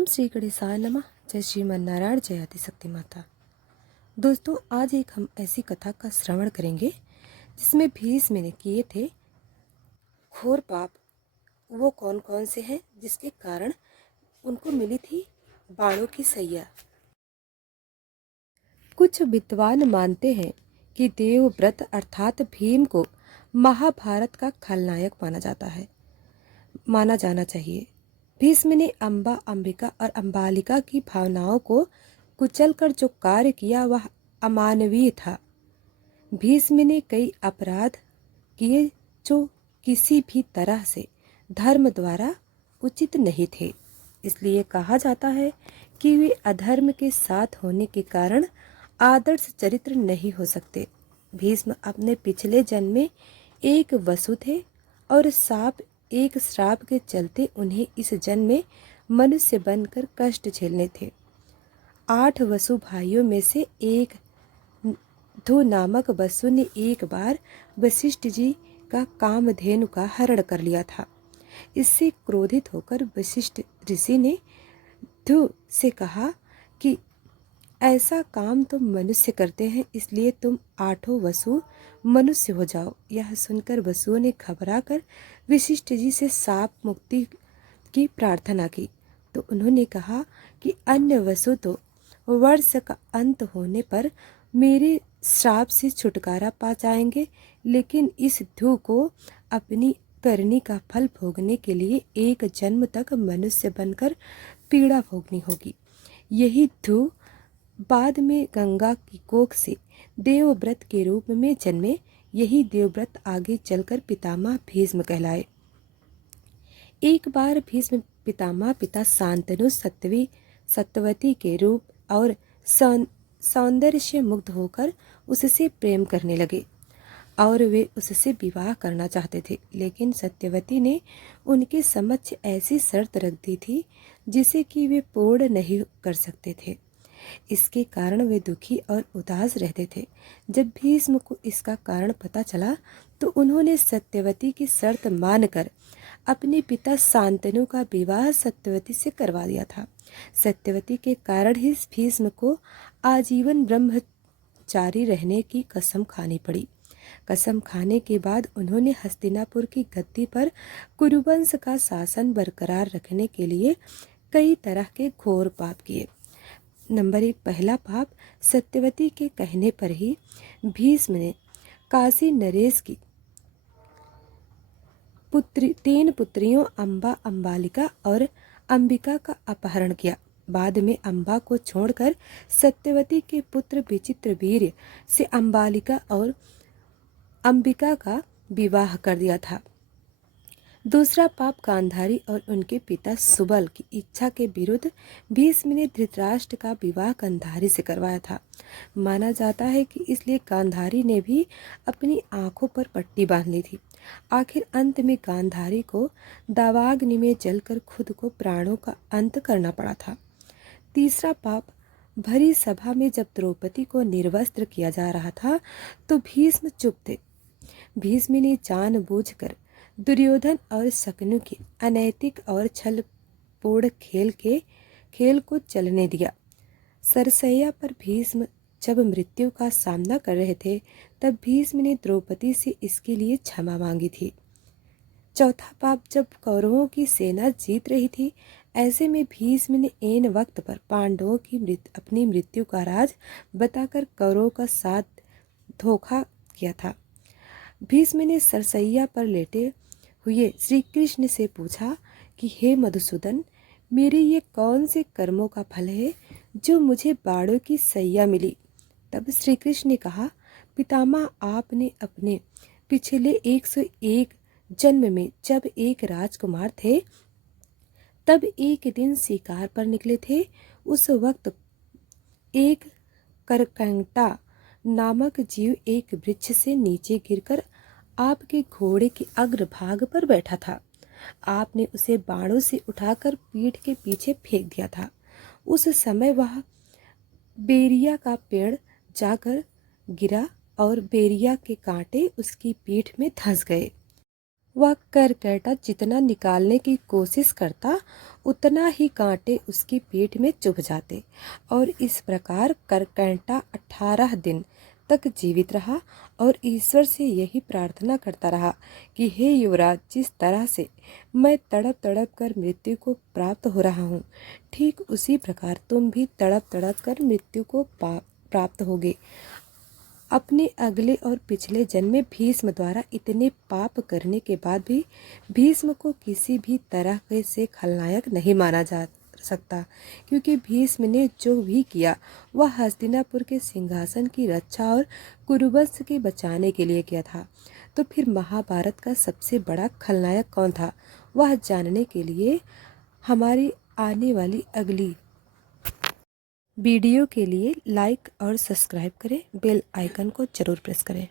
ओम श्री गणेशाय नमः। जय श्रीमन नारायण, जय आदिशक्ति माता। दोस्तों, आज एक हम ऐसी कथा का श्रवण करेंगे जिसमें भीष्म ने किए थे घोर पाप। वो कौन कौन से हैं जिसके कारण उनको मिली थी बाणों की सैया। कुछ विद्वान मानते हैं कि देवव्रत अर्थात भीम को महाभारत का खलनायक माना जाना चाहिए। भीष्म ने अम्बा, अंबिका और अम्बालिका की भावनाओं को कुचलकर जो कार्य किया वह अमानवीय था। भीष्म ने कई अपराध किए जो किसी भी तरह से धर्म द्वारा उचित नहीं थे। इसलिए कहा जाता है कि वे अधर्म के साथ होने के कारण आदर्श चरित्र नहीं हो सकते। भीष्म अपने पिछले जन्म में एक वसु थे और एक श्राप के चलते उन्हें इस जन्म में मनुष्य बनकर कष्ट झेलने थे। 8 वसु भाइयों में से एक ध्रुव नामक वसु ने एक बार वशिष्ठ जी का कामधेनु का हरण कर लिया था। इससे क्रोधित होकर वशिष्ठ ऋषि ने ध्रुव से कहा कि ऐसा काम तुम मनुष्य करते हैं, इसलिए तुम 8 वसु मनुष्य हो जाओ। यह सुनकर वसुओं ने घबराकर वशिष्ठ जी से शाप मुक्ति की प्रार्थना की, तो उन्होंने कहा कि अन्य वसु तो वर्ष का अंत होने पर मेरे श्राप से छुटकारा पा जाएंगे, लेकिन इस ध्रुव को अपनी करनी का फल भोगने के लिए एक जन्म तक मनुष्य बनकर पीड़ा भोगनी होगी। यही ध्रुव बाद में गंगा की कोख से देवव्रत के रूप में जन्मे। यही देवव्रत आगे चलकर पितामह भीष्म कहलाए। एक बार भीष्म पितामह पिता शांतनु सत्यवती के रूप और सौंदर्य से मुग्ध होकर उससे प्रेम करने लगे और वे उससे विवाह करना चाहते थे, लेकिन सत्यवती ने उनके समक्ष ऐसी शर्त रख दी थी जिसे कि वे पूर्ण नहीं कर सकते थे। इसके कारण वे दुखी और उदास रहते थे। जब भीष्म को इसका कारण पता चला तो उन्होंने सत्यवती की शर्त मानकर अपने पिता शांतनु का विवाह सत्यवती से करवा दिया था। सत्यवती के कारण ही भीष्म को आजीवन ब्रह्मचारी रहने की कसम खानी पड़ी। कसम खाने के बाद उन्होंने हस्तिनापुर की गद्दी पर कुरुवंश का शासन बरकरार रखने के लिए कई तरह के घोर पाप किए। नंबर 1, पहला पाप, सत्यवती के कहने पर ही भीष्म ने काशी नरेश की 3 पुत्रियों अम्बा, अम्बालिका और अंबिका का अपहरण किया। बाद में अम्बा को छोड़कर सत्यवती के पुत्र विचित्रवीर्य से अम्बालिका और अंबिका का विवाह कर दिया था। दूसरा पाप, गांधारी और उनके पिता सुबल की इच्छा के विरुद्ध भीष्म ने धृतराष्ट्र का विवाह गांधारी से करवाया था। माना जाता है कि इसलिए गांधारी ने भी अपनी आंखों पर पट्टी बांध ली थी। आखिर अंत में गांधारी को दावाग्नि में जलकर खुद को प्राणों का अंत करना पड़ा था। तीसरा पाप, भरी सभा में जब द्रौपदी को निर्वस्त्र किया जा रहा था तो भीष्म चुप थे। भीष्म ने जानबूझकर दुर्योधन और शकुनि के अनैतिक और छलपूर्ण खेल को चलने दिया। सरसैया पर भीष्म जब मृत्यु का सामना कर रहे थे तब भीष्म ने द्रौपदी से इसके लिए क्षमा मांगी थी। चौथा पाप, जब कौरवों की सेना जीत रही थी, ऐसे में भीष्म ने ऐन वक्त पर पांडवों की अपनी मृत्यु का राज बताकर कौरवों का साथ धोखा किया था। भीष्म ने सरसैया पर लेटे हुए श्री कृष्ण से पूछा कि हे मधुसूदन, मेरे ये कौन से कर्मों का फल है जो मुझे बाणों की सैया मिली। तब श्री कृष्ण ने कहा, पितामह, आपने अपने पिछले 101 जन्म में जब एक राजकुमार थे तब एक दिन शिकार पर निकले थे। उस वक्त एक करकंटा नामक जीव एक वृक्ष से नीचे गिरकर आपके घोड़े के अग्रभाग पर बैठा था। आपने उसे बाणों से उठाकर पीठ के पीछे फेंक दिया था। उस समय वह बेरिया का पेड़ जाकर गिरा और बेरिया के कांटे उसकी पीठ में धंस गए। वह करकैटा जितना निकालने की कोशिश करता उतना ही कांटे उसकी पीठ में चुभ जाते और इस प्रकार करकैटा 18 दिन तक जीवित रहा और ईश्वर से यही प्रार्थना करता रहा कि हे युवराज, जिस तरह से मैं तड़प तड़प कर मृत्यु को प्राप्त हो रहा हूँ, ठीक उसी प्रकार तुम भी तड़प तड़प कर मृत्यु को प्राप्त होगे। अपने अगले और पिछले जन्म में भीष्म द्वारा इतने पाप करने के बाद भी भीष्म को किसी भी तरह से खलनायक नहीं माना जा सकता, क्योंकि भीष्म ने जो भी किया वह हस्तिनापुर के सिंहासन की रक्षा और कुरुवंश के बचाने के लिए किया था। तो फिर महाभारत का सबसे बड़ा खलनायक कौन था, वह जानने के लिए हमारी आने वाली अगली वीडियो के लिए लाइक और सब्सक्राइब करें, बेल आइकन को जरूर प्रेस करें।